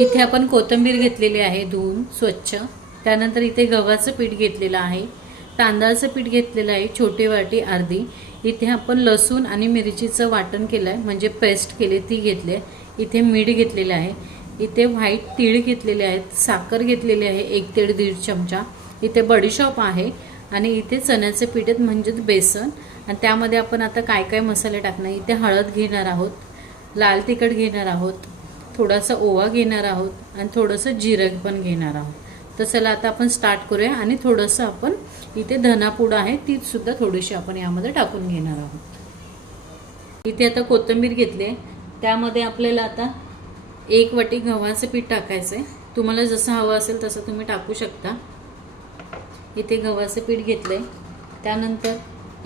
इथे आपण कोथिंबीर घेतलेली आहे धुवून स्वच्छ। त्यानंतर इथे गव्हाचं पीठ घेतलेलं आहे, तांदळाचं पीठ घेतलेलं आहे छोटी वाटी अर्धी। इथे आपण लसूण आणि मिरचीचं वाटण केलं आहे म्हणजे पेस्ट केली ती घेतली आहे। इथे मीठ घेतलेलं आहे, इथे व्हाईट तीळ घेतलेले आहेत, साखर घेतलेली आहे 1 ते 1.5 चमचा, इथे बडीशॉप आहे आणि इथे चण्याचे पीठ आहेत म्हणजे बेसन। आणि त्यामध्ये आपण आता काय काय मसाले टाकणार, इथे हळद घेणार आहोत, लाल तिखट घेणार आहोत, थोडासा ओवा घेणार आहोत आणि थोडंसं जिरं पण घेणार आहोत। तर चला आता आपण स्टार्ट करूया। आणि थोडंसं आपण इथे धनापूड आहे ती सुद्धा थोडीशी आपण यामध्ये टाकून घेणार आहोत। इथे आता कोथिंबीर घेतली आहे, त्यामध्ये आपल्याला आता 1 वाटी गव्हाचं पीठ टाकायचं आहे। तुम्हाला जसं हवं असेल तसं तुम्ही टाकू शकता। इथे गव्हाचं पीठ घेतलंय, त्यानंतर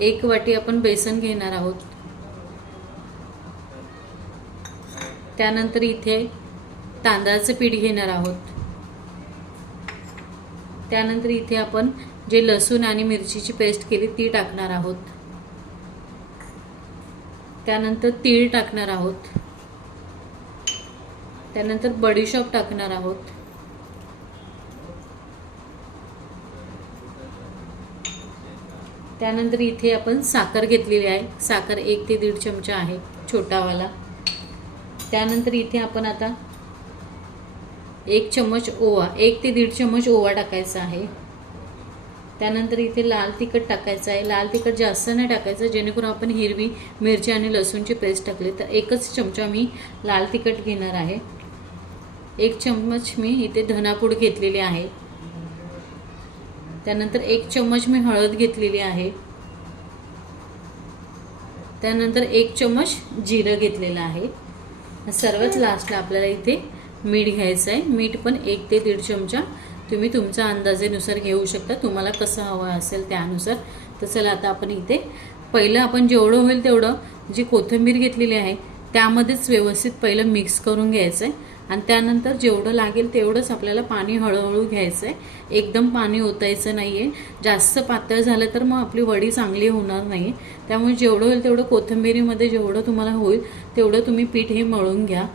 1 वाटी आपण बेसन घेणार आहोत, त्यानंतर इथे तांदळाचं पीठ घेणार आहोत, त्यानंतर इथे आपण जे लसूण आणि मिरचीची पेस्ट केली ती टाकणार आहोत, त्यानंतर तीळ टाकणार आहोत, त्यानंतर बडीशॉप टाकणार आहोत, त्यानंतर इथे आपण साखर घेतलेली आहे, साखर 1 ते 1.5 चमचा आहे छोटावाला। त्यानंतर इथे आपण आता 1 चम्मच ओवा 1 ते 1.5 चम्मच ओवा टाकायचा आहे। त्यानंतर इथे लाल तिखट टाकायचं आहे, लाल तिखट जास्त नाही टाकायचं जेणेकरून आपण हिरवी मिरची आणि लसूणची पेस्ट टाकली तर 1च चमचा मी लाल तिखट घेणार आहे। 1 चम्मच मी इथे धनापूड घेतलेली आहे, त्यानंतर 1 चम्मच मी हळद घेतलेली आहे, त्यानंतर 1 चम्मच जिरं घेतलेलं आहे। सर्वात लास्टला आपल्याला इथे मीठ घ्यायचं आहे, मीठ पण 1 ते 1.5 चमचा तुम्ही तुमच्या अंदाजानुसार घेऊ शकता, तुम्हाला कसं हवं असेल त्यानुसार। तर चला आता आपण इथे पहिलं आपण जेवढं होईल तेवढं जी कोथिंबीर घेतलेली आहे त्यामध्येच व्यवस्थित पहिलं मिक्स करून घ्यायचं आहे आणि त्यानंतर जेवढं लागेल तेवढंच आपल्याला पाणी हळूहळू घ्यायचं आहे, एकदम पाणी ओतायचं नाही आहे। जास्त पातळ झालं तर मग आपली वडी चांगली होणार नाही, त्यामुळे जेवढं होईल तेवढं कोथिंबीरीमध्ये जेवढं तुम्हाला होईल तेवढं तुम्ही पीठ हे मळून घ्या।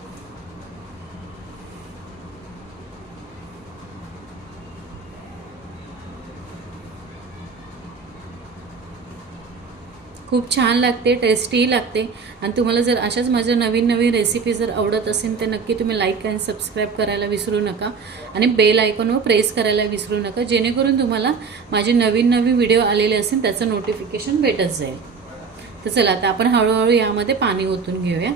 खूप छान लागते, टेस्टी लागते। आणि तुम्हाला जर अशाच माझ्या नवीन रेसिपी जर आवडत असेल तर नक्की तुम्ही लाईक आणि सबस्क्राईब करायला विसरू नका आणि बेल आयकॉनवर प्रेस करायला विसरू नका जेणेकरून तुम्हाला माझे नवीन व्हिडिओ आलेले असेल त्याचं नोटिफिकेशन भेटत जाईल। तर चला आता आपण हळूहळू यामध्ये पाणी ओतून घेऊया।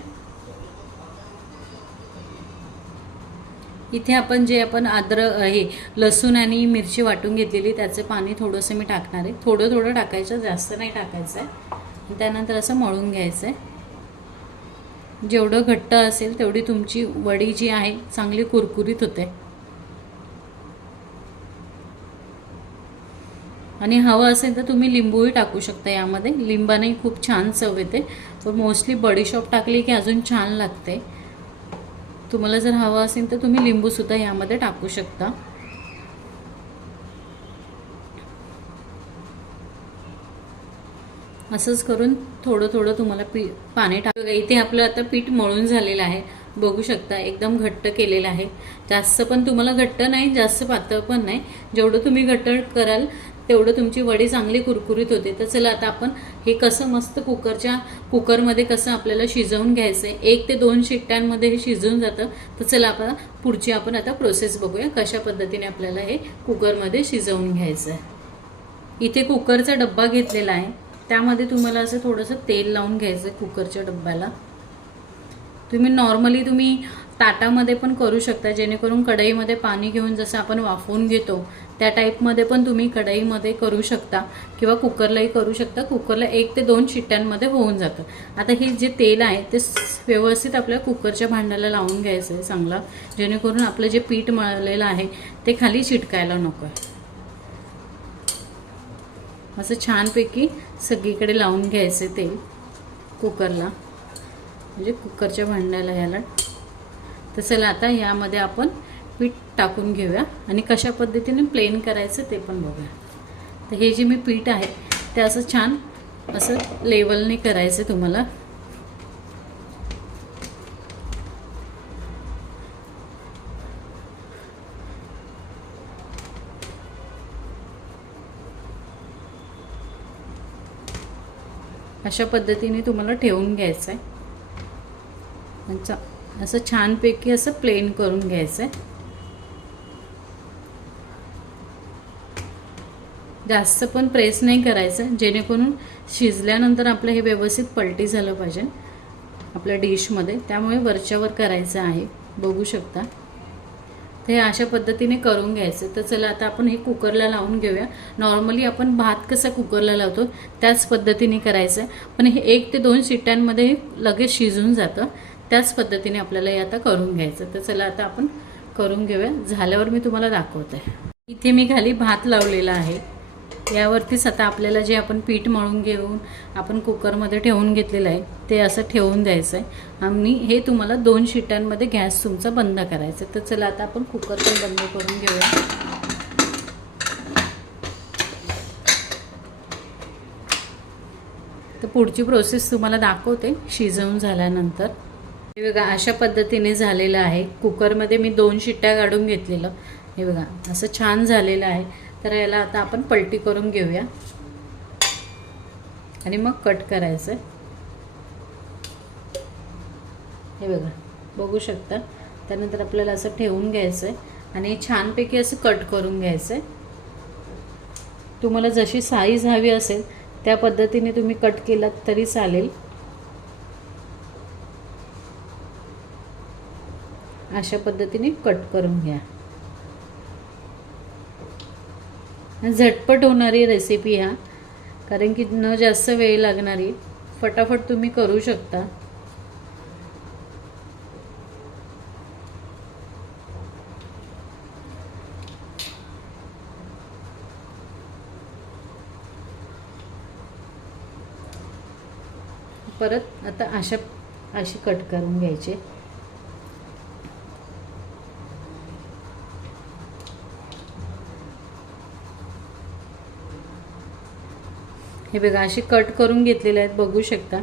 इथे आपण जे आपण हे लसूण आणि मिरची वाटून घेतलेली त्याचे पाणी थोडंसं मी टाकणार आहे, थोडं टाकायचं, जास्त नाही टाकायचं आहे। त्यानंतर असं मळून घ्यायचं आहे, जेवढं घट्ट असेल तेवढी तुमची वडी जी आहे चांगली कुरकुरीत होते। आणि हवं असेल तर तुम्ही लिंबूही टाकू शकता यामध्ये, लिंबाने खूप छान चव येते, पण मोस्टली बडीशॉप टाकली की अजून छान लागते। तुम्हाला जर हवं असेल तर तुम्ही लिंबू सुद्धा यामध्ये टाकू शकता। असंच करून थोडं तुम्हाला पाणी टाका। इथे आपलं आता पीठ मळून झालेलं आहे, बघू शकता एकदम घट्ट केलेलं आहे, जास्त पण तुम्हाला घट्ट नाही जास्त पातळ पण नाही, जेवढं तुम्ही घट्ट कराल तेवढं तुमची वडी चांगली कुरकुरीत होते। तर चला आता आपण हे कसं मस्त कुकरमध्ये कसं आपल्याला शिजवून घ्यायचं आहे, 1 ते 2 शिट्ट्यांमध्ये हे शिजून जातं। तर चला आपण पुढची आपण आता प्रोसेस बघूया कशा पद्धतीने आपल्याला हे कुकरमध्ये शिजवून घ्यायचं आहे। इथे कुकरचा डब्बा घेतलेला आहे, त्यामध्ये तुम्हाला असं थोडंसं तेल लावून घ्यायचं आहे कुकरच्या डब्याला। तुम्ही नॉर्मली तुम्ही ताटामध्ये पण करू शकता जेणेकरून कढईमध्ये पाणी घेऊन जसं आपण वाफवून घेतो त्या टाईपमध्ये पण तुम्ही कढईमध्ये करू शकता किंवा कुकरलाही करू शकता। कुकरला 1 ते 2 शिट्ट्यांमध्ये होऊन जातं। आता हे जे तेल आहे ते व्यवस्थित आपल्या कुकरच्या भांड्याला लावून घ्यायचं आहे चांगलं, जेणेकरून आपलं जे पीठ मळलेलं आहे ते खाली चिटकायला नको आहे। असं छानपैकी सगळीकडे लावून घ्यायचे तेल कुकरला, म्हणजे कुकरच्या भांड्याला याला। तर चला आता यामध्ये आपण पीठ टाकून घेऊया आणि कशा पद्धतीने प्लेन करायचं ते पण बघूया। तर हे जे मी पीठ आहे ते असं छान असं लेवलने करायचं तुम्हाला। अशा पद्धतीने तुम्हाला ठेवून घ्यायचं आहे. असं छानपैकी असं प्लेन करून घ्यायचं आहे. जास्त पण प्रेस नाही करायचं, जेणेकरून शिजल्यानंतर आपलं हे व्यवस्थित पलटी झालं पाहिजे आपल्या डिशमध्ये. त्यामुळे वरच्यावर करायचं आहे, बघू शकता. ते अशा पद्धतीने करून घ्यायचं. तर चला आता आपण हे कुकरला लावून घेऊया. नॉर्मली आपण भात कसा कुकरला लावतो त्याच पद्धतीने करायचं आहे, पण हे 1 ते 2 शिट्ट्यांमध्ये लगेच शिजून जातं. त्याच पद्धतीने आपल्याला हे आता करून घ्यायचं. तर चला आता आपण करून घेऊया. झाल्यावर मी तुम्हाला दाखवते. इथे मी खाली भात लावलेला आहे. यावरतीच आता आपल्याला जे आपण पीठ मळून घेऊन आपण कुकरमध्ये ठेवून घेतलेलं आहे ते असं ठेवून द्यायचं आहे. आणि हे तुम्हाला 2 शिट्ट्यांमध्ये गॅस तुमचा बंद करायचा. तर चला आता आपण कुकर पण बंद करून घेऊया. तर पुढची प्रोसेस तुम्हाला दाखवते शिजवून झाल्यानंतर. हे बघा अशा पद्धतीने झालेलं आहे. कुकरमध्ये मी 2 शिट्ट्या काढून घेतलेलं. हे बघा असं छान झालेलं आहे. तर याला आता आपण पलटी करून घेऊया आणि मग कट करायचं आहे. हे बघा बघू शकता. त्यानंतर आपल्याला असं ठेवून घ्यायचं आहे आणि छानपैकी असं कट करून घ्यायचं आहे. तुम्हाला जशी साईज हवी असेल त्या पद्धतीने तुम्ही कट केलात तरी चालेल. अशा पद्धतीने कट करून घ्या. झटपट होणारी रेसिपी हा, कारण की न जास्त वेळ लागणारी, फटाफट तुम्ही करू शकता. परत आता अशी कट करून घ्यायचे. हे बघा अशी कट करून घेतलेले आहेत, बघू शकता.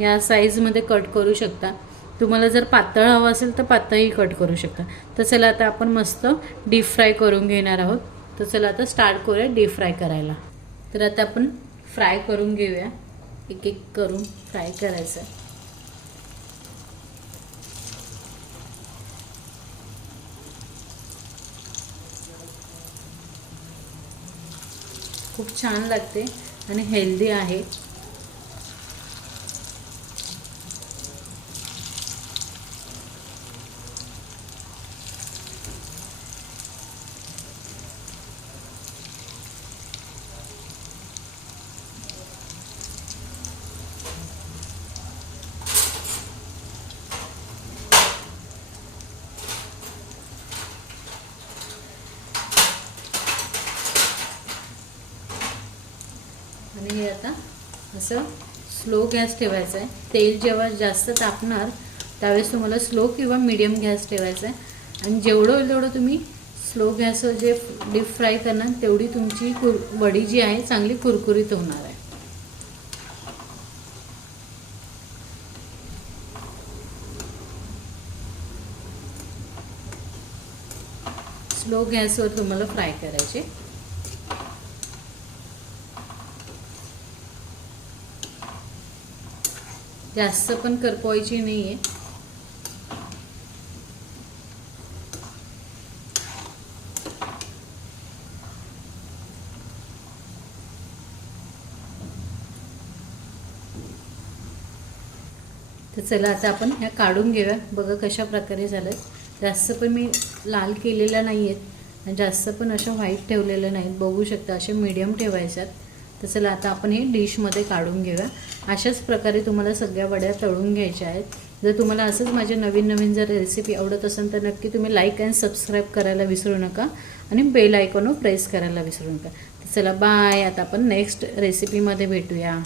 या साईजमध्ये कट करू शकता. तुम्हाला जर पातळ हवं असेल तर पातळही कट करू शकता. तर चला आता आपण मस्त डीप फ्राय करून घेणार आहोत. तर चला आता स्टार्ट करूया डीप फ्राय करायला. तर आता आपण फ्राय करून घेऊया. एक एक करून फ्राय करायचं. खूप छान लागते आणि हेल्दी आहे. आणि हे आता असं स्लो गॅस ठेवायचा आहे. तेल जेव्हा जास्त तापणार त्यावेळेस तुम्हाला स्लो किंवा मीडियम गॅस ठेवायचा आहे. आणि जेवढं तुम्ही स्लो गॅसवर जे डीप फ्राय करणार तेवढी तुमची वडी जी आहे चांगली कुरकुरीत होणार आहे. स्लो गॅसवर तुम्हाला फ्राय करायचे. जास्त पण करपवायची नाहीये. तर चला आता आपण ह्या काढून घेऊया. बघा कशा प्रकारे झालं. जास्त पण मी लाल केलेल्या नाही आहेत आणि जास्त पण अशा व्हाईट ठेवलेल्या नाहीत. बघू शकता असे मीडियम ठेवायच्यात. तर चला आता आपण हे डिशमध्ये काढून घेऊया. अशाच प्रकारे तुम्हाला सगळ्या वड्या तळून घ्यायच्या आहेत. जर तुम्हाला असंच माझे नवीन जर रेसिपी आवडत असेल तर नक्की तुम्ही लाईक अँड सबस्क्राईब करायला विसरू नका आणि बेल आयकॉनवर प्रेस करायला विसरू नका. तर चला बाय. आता आपण नेक्स्ट रेसिपीमध्ये भेटूया.